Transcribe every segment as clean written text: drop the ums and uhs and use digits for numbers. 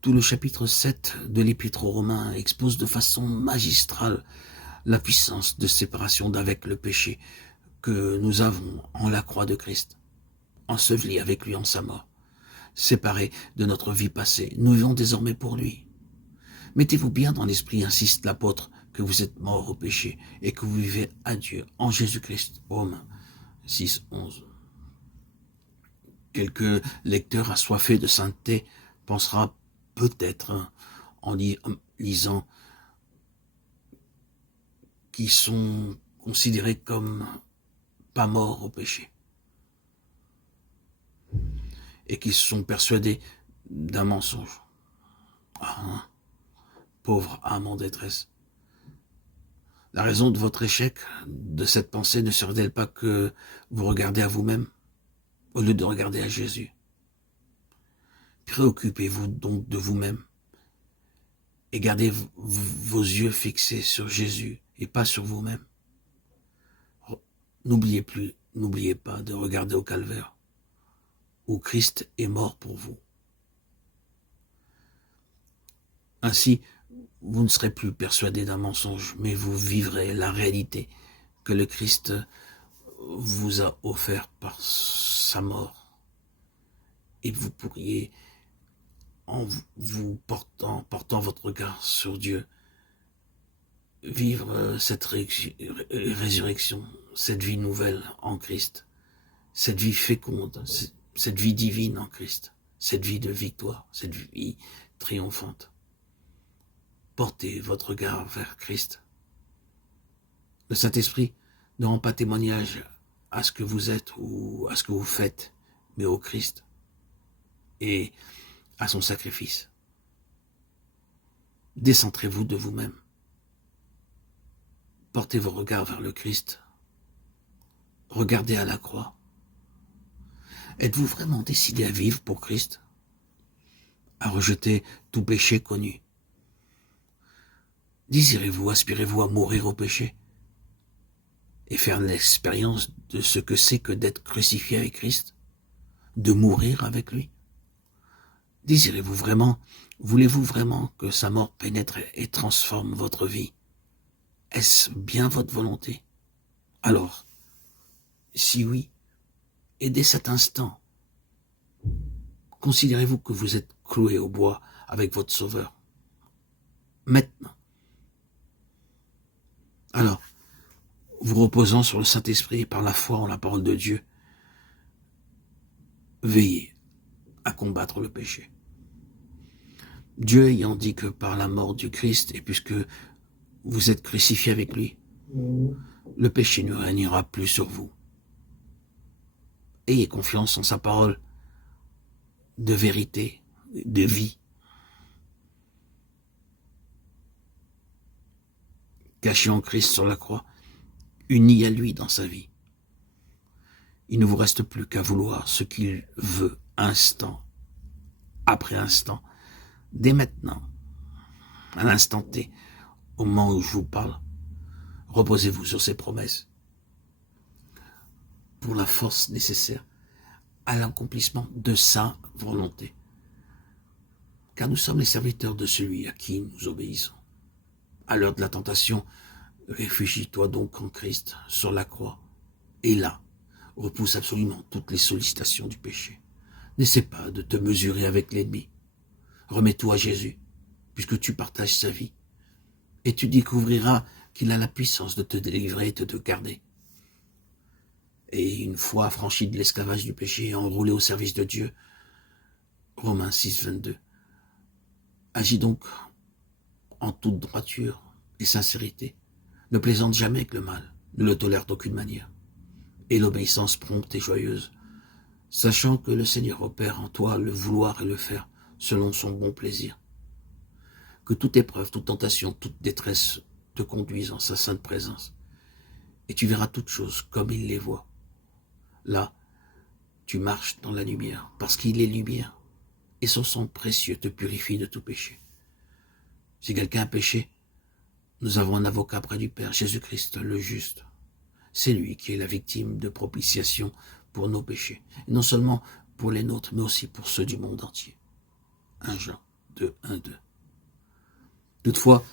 Tout le chapitre 7 de l'Épître aux Romains expose de façon magistrale la puissance de séparation d'avec le péché que nous avons en la croix de Christ, ensevelis avec lui en sa mort. Séparés de notre vie passée, nous vivons désormais pour lui. Mettez-vous bien dans l'esprit, insiste l'apôtre, que vous êtes morts au péché et que vous vivez à Dieu en Jésus-Christ. Romains 6, 11. Quelques lecteurs assoiffés de sainteté pensera peut-être en lisant qui sont considérés comme pas morts au péché et qui sont persuadés d'un mensonge. Ah, pauvre âme en détresse. La raison de votre échec, de cette pensée, ne serait-elle pas que vous regardez à vous-même au lieu de regarder à Jésus? Préoccupez-vous donc de vous-même et gardez vos yeux fixés sur Jésus et pas sur vous-même. N'oubliez pas de regarder au calvaire, où Christ est mort pour vous. Ainsi, vous ne serez plus persuadé d'un mensonge, mais vous vivrez la réalité que le Christ vous a offert par sa mort. Et vous pourriez, en vous portant votre regard sur Dieu, vivre cette résurrection, cette vie nouvelle en Christ, cette vie féconde, cette vie divine en Christ, cette vie de victoire, cette vie triomphante. Portez votre regard vers Christ. Le Saint-Esprit ne rend pas témoignage à ce que vous êtes ou à ce que vous faites, mais au Christ et à son sacrifice. Décentrez-vous de vous-même. Portez vos regards vers le Christ. Regardez à la croix. Êtes-vous vraiment décidé à vivre pour Christ? À rejeter tout péché connu? Désirez-vous, aspirez-vous à mourir au péché et faire l'expérience de ce que c'est que d'être crucifié avec Christ, de mourir avec lui? Désirez-vous vraiment, voulez-vous vraiment que sa mort pénètre et transforme votre vie? Est-ce bien votre volonté? Alors, si oui, et dès cet instant, considérez-vous que vous êtes cloué au bois avec votre Sauveur. Maintenant. Alors, vous reposant sur le Saint-Esprit et par la foi en la parole de Dieu, veillez à combattre le péché. Dieu ayant dit que par la mort du Christ, et puisque vous êtes crucifié avec lui, le péché ne régnera plus sur vous. Ayez confiance en sa parole de vérité, de vie. Caché en Christ sur la croix, uni à lui dans sa vie. Il ne vous reste plus qu'à vouloir ce qu'il veut, instant après instant, dès maintenant, à l'instant T, au moment où je vous parle. Reposez-vous sur ses promesses pour la force nécessaire à l'accomplissement de sa volonté. Car nous sommes les serviteurs de celui à qui nous obéissons. À l'heure de la tentation, réfugie-toi donc en Christ sur la croix. Et là, repousse absolument toutes les sollicitations du péché. N'essaie pas de te mesurer avec l'ennemi. Remets-toi à Jésus, puisque tu partages sa vie. Et tu découvriras qu'il a la puissance de te délivrer et de te garder. Et une fois affranchi de l'esclavage du péché et enroulé au service de Dieu, Romains 6, 22, agis donc en toute droiture et sincérité. Ne plaisante jamais avec le mal, ne le tolère d'aucune manière. Et l'obéissance prompte et joyeuse, sachant que le Seigneur opère en toi le vouloir et le faire selon son bon plaisir. Que toute épreuve, toute tentation, toute détresse te conduise en sa sainte présence. Et tu verras toutes choses comme il les voit. Là, tu marches dans la lumière, parce qu'il est lumière, et son sang précieux te purifie de tout péché. Si quelqu'un a péché, nous avons un avocat près du Père, Jésus-Christ le juste. C'est lui qui est la victime de propitiation pour nos péchés, et non seulement pour les nôtres, mais aussi pour ceux du monde entier. 1 Jean 2, 1, 2. Toutefois,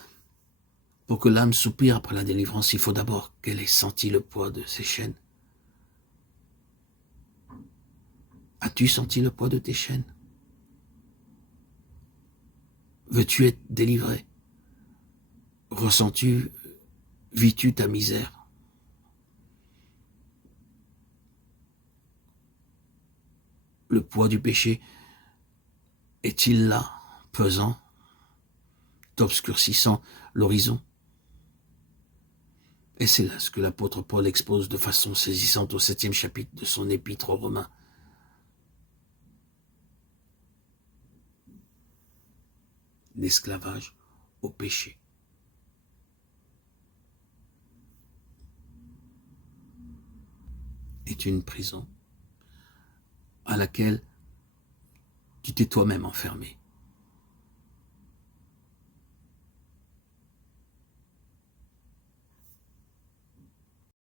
pour que l'âme soupire après la délivrance, il faut d'abord qu'elle ait senti le poids de ses chaînes. As-tu senti le poids de tes chaînes? Veux-tu être délivré? Ressens-tu, vis-tu ta misère? Le poids du péché est-il là, pesant, t'obscurcissant l'horizon? Et c'est là ce que l'apôtre Paul expose de façon saisissante au 7e chapitre de son épître aux Romains. L'esclavage au péché. Est une prison à laquelle tu t'es toi-même enfermé.